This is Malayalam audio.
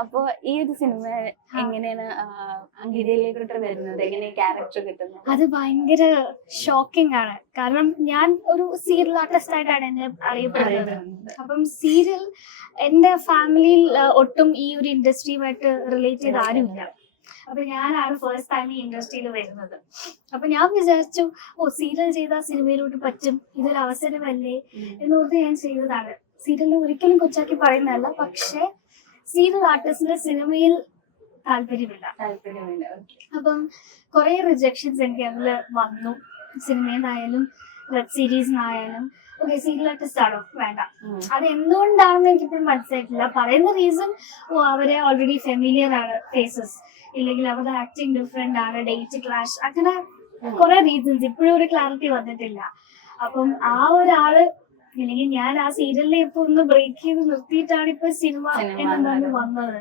അപ്പൊ ഈ ഒരു സിനിമ എങ്ങനെയാണ് അങ്കിതയിലേക്കിട്ട് വരുന്നത്, എങ്ങനെ ക്യാരക്ടർ കിട്ടുന്നത്? അത് ഭയങ്കര ഷോക്കിംഗ് ആണ്. കാരണം ഞാൻ ഒരു സീരിയൽ ആർട്ടിസ്റ്റ് ആയിട്ടാണ് എന്നെ അറിയപ്പെടുന്നത്. അപ്പം സീരിയൽ എന്റെ ഫാമിലിയിൽ ഒട്ടും ഈ ഒരു ഇൻഡസ്ട്രിയുമായിട്ട് റിലേറ്റ് ചെയ്ത് ആരുമില്ല. അപ്പൊ ഞാനാണ് ഫസ്റ്റ് ടൈം ഈ ഇൻഡസ്ട്രിയിൽ വരുന്നത്. അപ്പൊ ഞാൻ വിചാരിച്ചു, സീരിയൽ ചെയ്താൽ സിനിമയിലോട്ട് പറ്റും, ഇതൊരു അവസരമല്ലേ എന്നോർത്ത് ഞാൻ ചെയ്തതാണ്. സീരിയലിൽ ഒരിക്കലും കൊച്ചാക്കി പറയുന്നതല്ല, പക്ഷെ സീരിയൽ ആർട്ടിസ്റ്റിന്റെ സിനിമയിൽ താല്പര്യമില്ല. അപ്പം കുറെ റിജക്ഷൻസ് എനിക്ക് അതില് വന്നു. സിനിമയിൽ നിന്നായാലും വെബ് സീരീസിനായാലും. സീരിയൽ ആർട്ടിസ്റ്റ് ആണോ, വേണ്ട. അത് എന്തുകൊണ്ടാണെന്ന് എനിക്കിപ്പോഴും മനസ്സിലായിട്ടില്ല. പറയുന്ന റീസൺ അവരെ ഓൾറെഡി ഫെമിലിയർ ആണ് ഫേസസ്, ഇല്ലെങ്കിൽ അവരുടെ ആക്ടിങ് ഡിഫറെന്റ് ആണ്, ഡേറ്റ് ക്ലാഷ്, അങ്ങനെ കുറെ റീസൺസ് ഇപ്പോഴും ഒരു ക്ലാരിറ്റി വന്നിട്ടില്ല. അപ്പം ആ ഒരാള് അല്ലെങ്കിൽ ഞാൻ ആ സീരിയലിനെ ഇപ്പൊ ഒന്ന് ബ്രേക്ക് ചെയ്ത് നിർത്തിയിട്ടാണ് ഇപ്പൊ സിനിമ എന്ന് പറഞ്ഞ് വന്നത്.